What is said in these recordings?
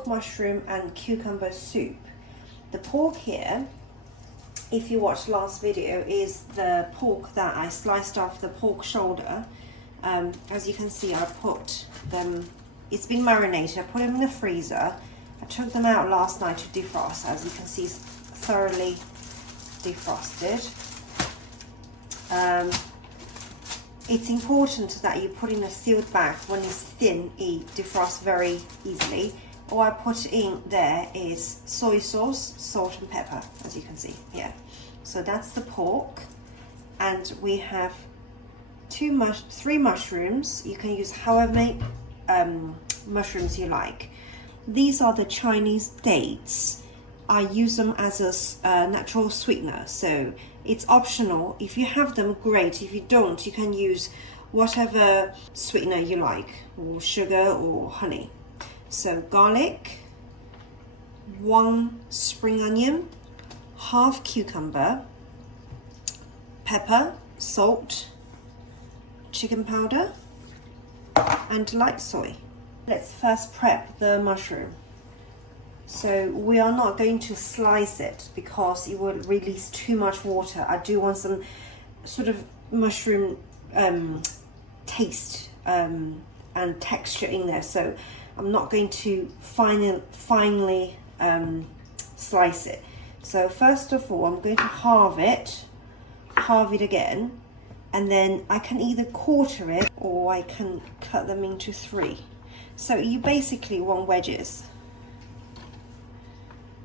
pork, mushroom and cucumber soup. The pork here, if you watched last video, is the pork that I sliced off the pork shoulder. As you can see, I put them, it's been marinated, I put them in the freezer. I took them out last night to defrost. As you can see, it's thoroughly defrosted. It's important that you put in a sealed bag. When it's thin, it defrosts very easily. All I put in there is soy sauce, salt and pepper, as you can see here. So that's the pork, and we have three mushrooms. You can use however many mushrooms you like. These are the Chinese dates. I use them as a natural sweetener, so it's optional. If you have them, great. If you don't, you can use whatever sweetener you like, or sugar or honey. So garlic, 1 spring onion, half cucumber, pepper, salt, chicken powder, and light soy. Let's first prep the mushroom. So we are not going to slice it because it will release too much water. I do want some sort of mushroom taste and texture in there, so I'm not going to finely slice it. So first of all, I'm going to halve it again, and then I can either quarter it or I can cut them into 3. So you basically want wedges.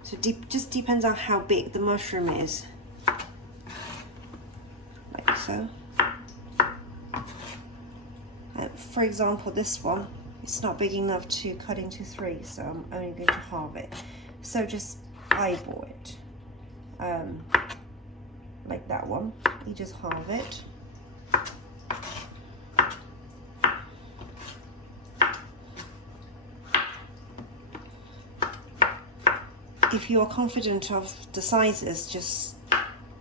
So just depends on how big the mushroom is, like so. For example, this one, it's not big enough to cut into 3, so I'm only going to halve it. So just eyeball it, like that one. You just halve it. If you're confident of the sizes, just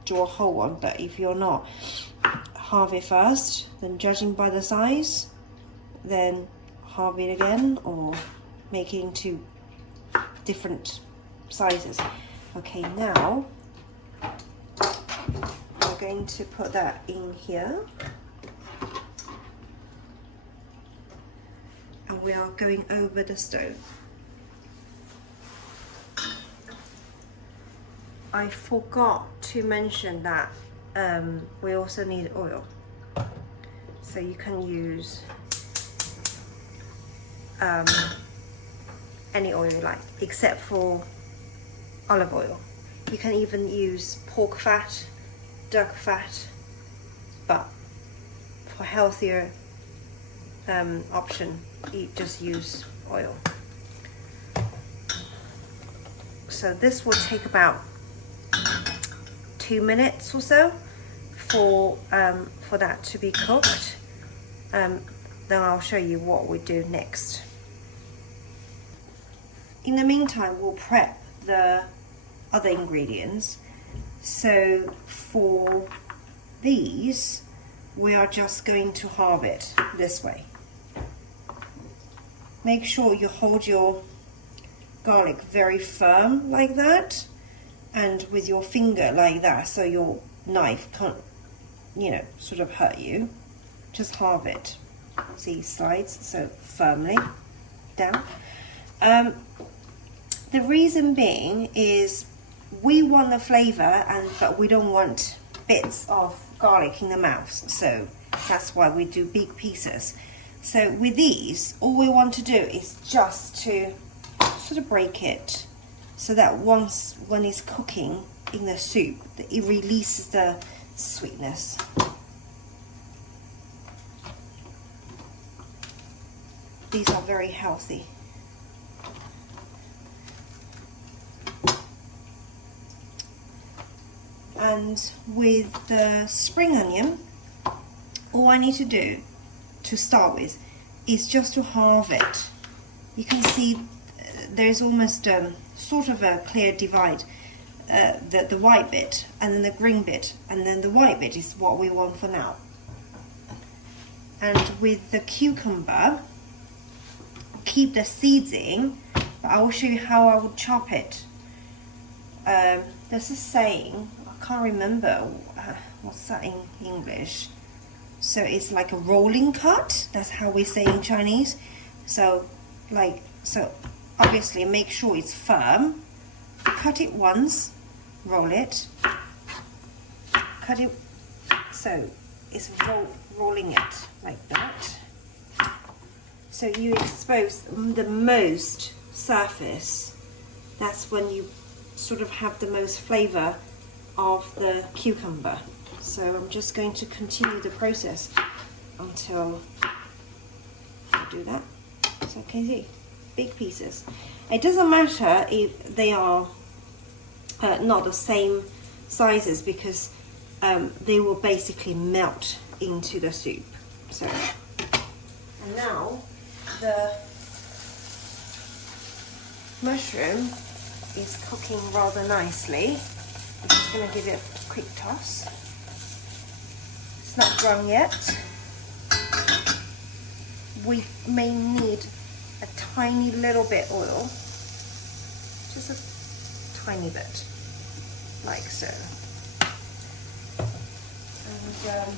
draw a whole one, but if you're not, halve it first, then judging by the size, then halve it again, or make it into different sizes. Okay, now we're going to put that in here, and we are going over the stove. I forgot to mention that we also need oil. So you can use any oil you like, except for olive oil. You can even use pork fat, duck fat, but for healthier option, you just use oil. So this will take about 2 minutes or so for that to be cooked. Then I'll show you what we do next. In the meantime, we'll prep the other ingredients. So for these, we are just going to halve it this way. Make sure you hold your garlic very firm like that, and with your finger like that, so your knife can't, sort of hurt you. Just halve it. See, slides so firmly down. The reason being is we want the flavor, but we don't want bits of garlic in the mouth, so that's why we do big pieces. So with these, all we want to do is just to sort of break it, so that when it's cooking in the soup, it releases the sweetness. These are very healthy. And with the spring onion, all I need to do to start with is just to halve it. You can see there's almost sort of a clear divide, the white bit and then the green bit, and then the white bit is what we want for now. And with the cucumber, keep the seeds in but I will show you how I would chop it. There's a saying, I can't remember what's that in English. So it's like a rolling cut. That's how we say in Chinese. So obviously make sure it's firm. Cut it once, roll it, cut it, so it's rolling it like that. So you expose the most surface. That's when you sort of have the most flavor of the cucumber. So I'm just going to continue the process until I do that. So can you see? Big pieces. It doesn't matter if they are not the same sizes, because they will basically melt into the soup. So, and now the mushroom is cooking rather nicely. I'm just going to give it a quick toss. It's not done yet. We may need a tiny little bit oil, just a tiny bit, like so. And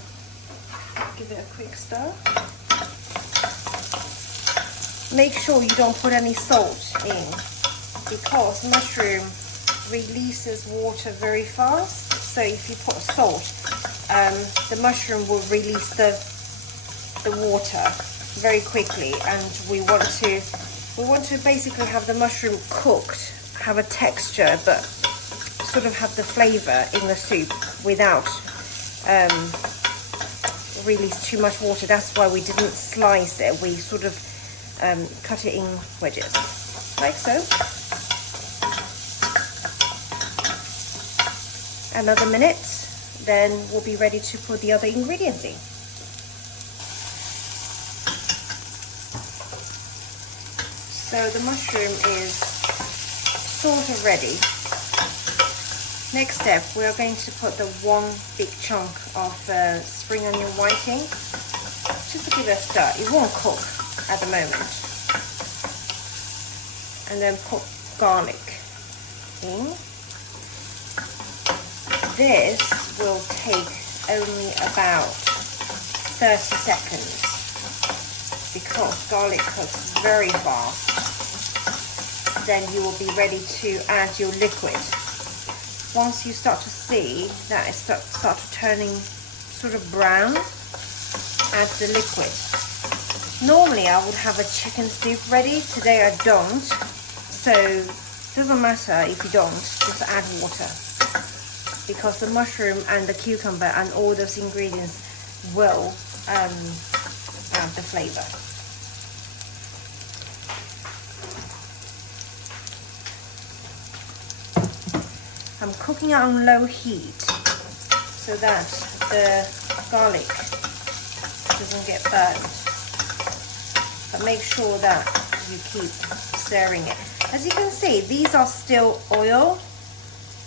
give it a quick stir. Make sure you don't put any salt in, because mushroom releases water very fast. So if you put salt, the mushroom will release the water very quickly, and we want to basically have the mushroom cooked, have a texture, but sort of have the flavor in the soup without release too much water. That's why we didn't slice it. We sort of cut it in wedges, like so. Another minute, then we'll be ready to put the other ingredients in. So the mushroom is sort of ready. Next step, we are going to put the one big chunk of spring onion whiting, just to give it a stir. It won't cook at the moment. And then put garlic in. This will take only about 30 seconds because garlic cooks very fast. Then you will be ready to add your liquid. Once you start to see that it start turning sort of brown, add the liquid. Normally I would have a chicken soup ready. Today I don't, so it doesn't matter if you don't, just add water, because the mushroom and the cucumber and all those ingredients will add the flavor. I'm cooking it on low heat so that the garlic doesn't get burned. But make sure that you keep stirring it. As you can see, these are still oil.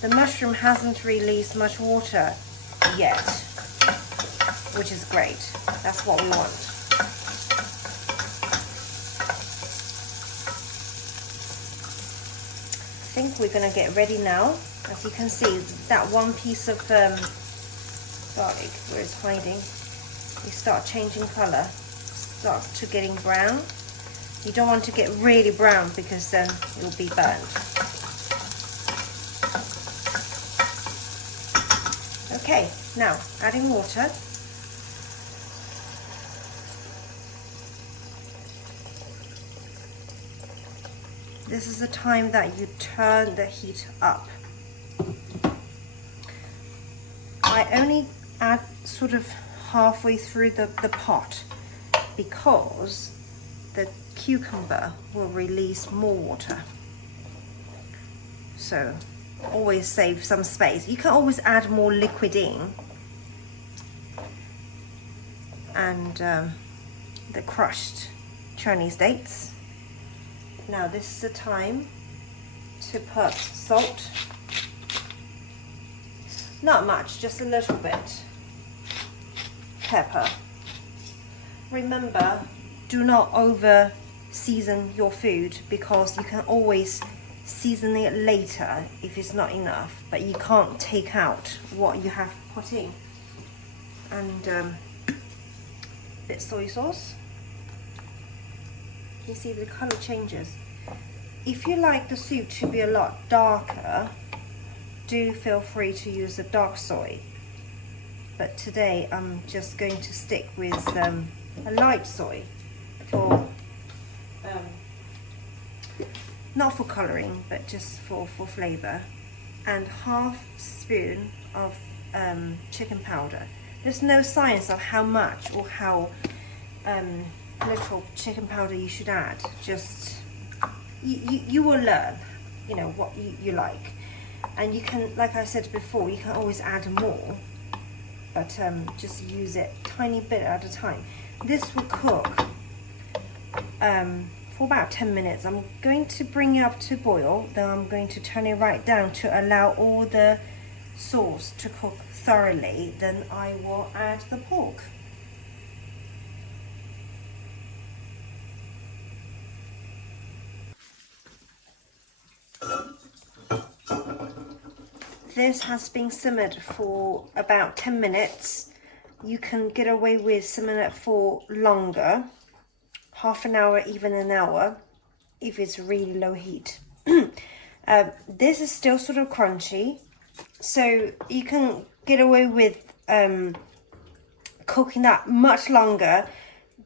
The mushroom hasn't released much water yet, which is great. That's what we want. I think we're gonna get ready now. As you can see, that one piece of garlic where it's hiding, you start changing color, start to getting brown. You don't want to get really brown because then you'll be burned. Okay, now adding water. This is the time that you turn the heat up. I only add sort of halfway through the pot because the cucumber will release more water. So always save some space. You can always add more liquid in, and the crushed Chinese dates. Now this is the time to put salt. Not much, just a little bit. Pepper. Remember, do not over season your food, because you can always season it later if it's not enough, but you can't take out what you have put in. And a bit soy sauce. You see the color changes. If you like the soup to be a lot darker, do feel free to use a dark soy, but today I'm just going to stick with a light soy for not for coloring, but just for flavor. And half spoon of chicken powder. There's no science of how much or how little chicken powder you should add. Just you will learn, you know, what you like. And you can, like I said before, you can always add more, but just use it tiny bit at a time. This will cook for about 10 minutes. I'm going to bring it up to boil, then I'm going to turn it right down to allow all the sauce to cook thoroughly. Then I will add the pork. This has been simmered for about 10 minutes. You can get away with simmering it for longer, half an hour, even an hour, if it's really low heat. This is still sort of crunchy, so you can get away with cooking that much longer,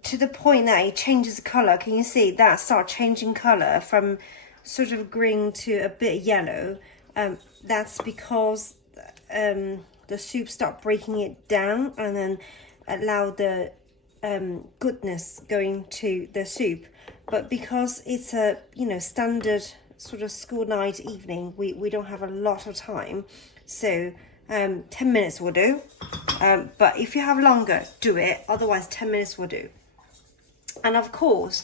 to the point that it changes color. Can you see that start changing color from sort of green to a bit yellow? That's because the soup start breaking it down and then allow the goodness going to the soup. But because it's a, you know, standard sort of school night evening, we don't have a lot of time, so 10 minutes will do. But if you have longer, do it. Otherwise 10 minutes will do. And of course,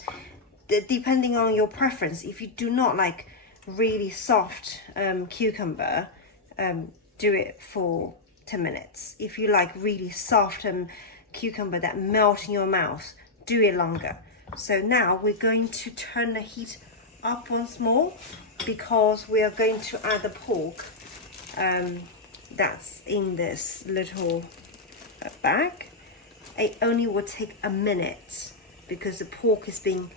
depending on your preference, if you do not like really soft cucumber, do it for 10 minutes. If you like really soft cucumber that melt in your mouth, do it longer. So now we're going to turn the heat up once more, because we are going to add the pork that's in this little bag. It only will take a minute because the pork is being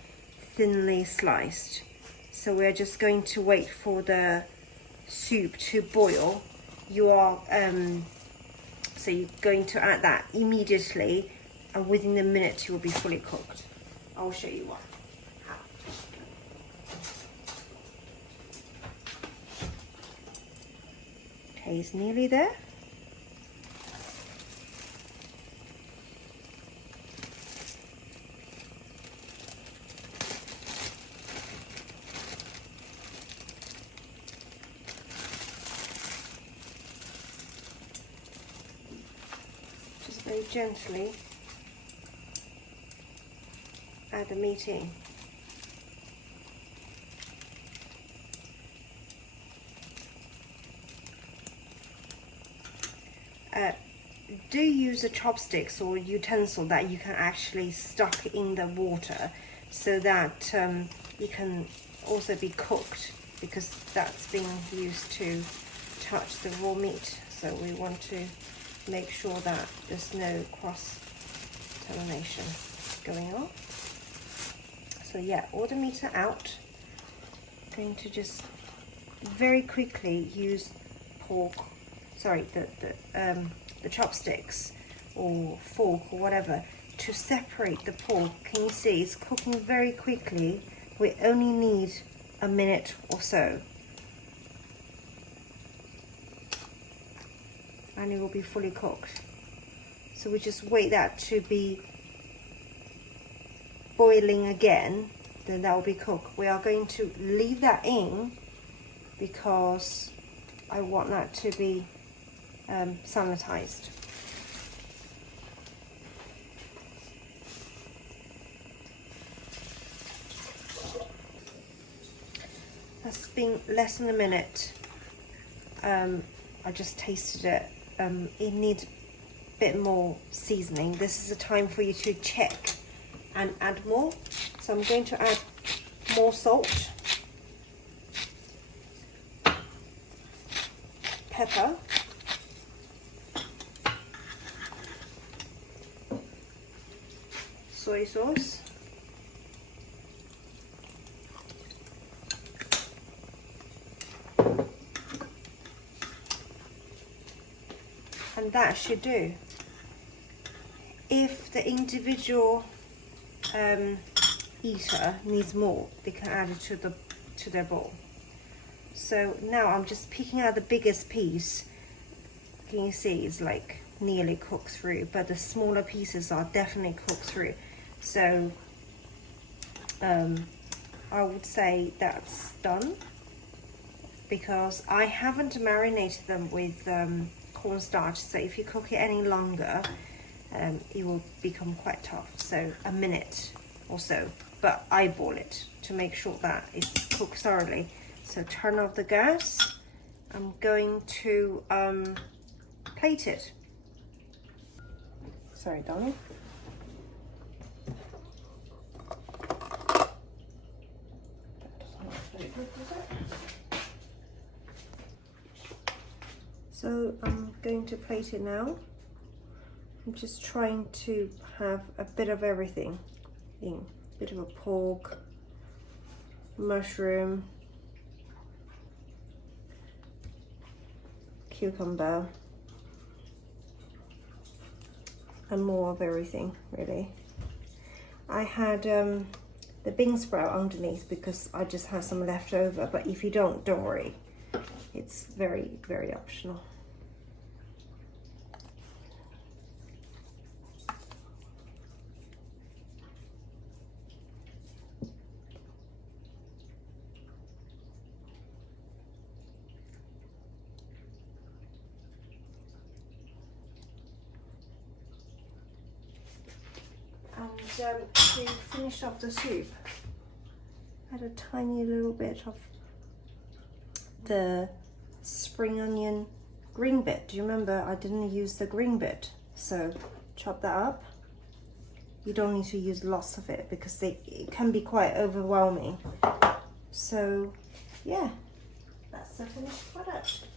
thinly sliced. So we're just going to wait for the soup to boil. You are so you're going to add that immediately, and within a minute you will be fully cooked. I'll show you what. Okay, it's nearly there. Very gently add the meat in. Do use a chopsticks or utensil that you can actually stuck in the water, so that you can also be cooked, because that's being used to touch the raw meat. So we want to make sure that there's no cross-contamination going on. So yeah, all the meat are out. I'm going to just very quickly use the chopsticks or fork or whatever to separate the pork. Can you see it's cooking very quickly? We only need a minute or so, and it will be fully cooked. So we just wait that to be boiling again, then that will be cooked. We are going to leave that in because I want that to be sanitized. That's been less than a minute. I just tasted it. It needs a bit more seasoning. This is a time for you to check and add more. So I'm going to add more salt, pepper, soy sauce, and that should do. If the individual eater needs more, they can add it to their bowl. So now I'm just picking out the biggest piece. Can you see it's like nearly cooked through, but the smaller pieces are definitely cooked through. So I would say that's done, because I haven't marinated them with cornstarch, so if you cook it any longer it will become quite tough. So a minute or so, but eyeball it to make sure that it's cooked thoroughly. So turn off the gas. I'm going to plate it. Sorry, darling. So I'm going to plate it now. I'm just trying to have a bit of everything. A bit of a pork, mushroom, cucumber, and more of everything, really. I had the bean sprout underneath because I just have some left over, but if you don't worry. It's very, very optional. And to finish off the soup, add a tiny little bit of the spring onion green bit. Do you remember I didn't use the green bit? So chop that up. You don't need to use lots of it because it can be quite overwhelming. So yeah, that's the finished product.